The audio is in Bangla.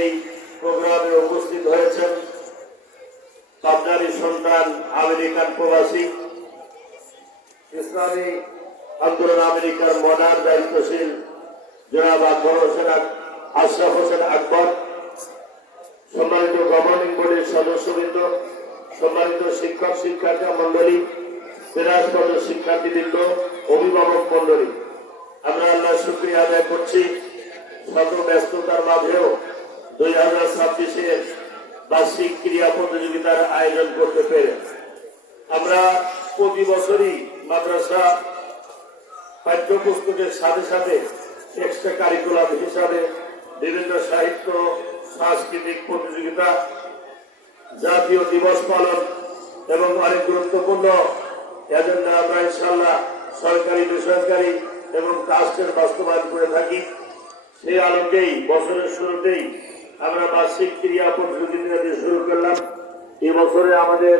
এই প্রোগ্রামে উপস্থিত হয়েছেন পাবনারী সন্তান আমেরিকান প্রবাসী ইসলামী আন্দোলন আমেরিকার মডার্ন দায়িত্বশীল জনাব আশরাফ হোসেন আকবর, সম্মানিত গভর্নিং বোর্ডের সদস্যবৃন্দ, সম্মানিত শিক্ষক শিক্ষার্থী মন্ডলী, সিরাজগঞ্জ শিক্ষার্থীবৃন্দ, অভিভাবক মন্ডলী, আমরা আল্লাহ শুকরিয়া আদায় করছি শত ব্যস্ততার মাঝেও 2026-এর বার্ষিক ক্রীড়া প্রতিযোগিতার আয়োজন করতে পেরে। আমরা প্রতি বছরই মাদ্রাসা পাঠ্যপুস্তকের সাথে সাথে এক্সট্রা কারিকুলাম হিসাবে বিভিন্ন সাহিত্য সাংস্কৃতিক প্রতিযোগিতা, জাতীয় দিবস পালন এবং অনেক গুরুত্বপূর্ণ এজেন্ডা আমরা ইনশাআল্লাহ সরকারি বেসরকারি এবং ট্রাস্টের বাস্তবায়ন করে থাকি। সেই আলোকেই বছরের শুরুতেই আমরা বার্ষিক ক্রীড়া প্রতিযোগিতা দিয়ে শুরু করলাম। এই বছরে আমাদের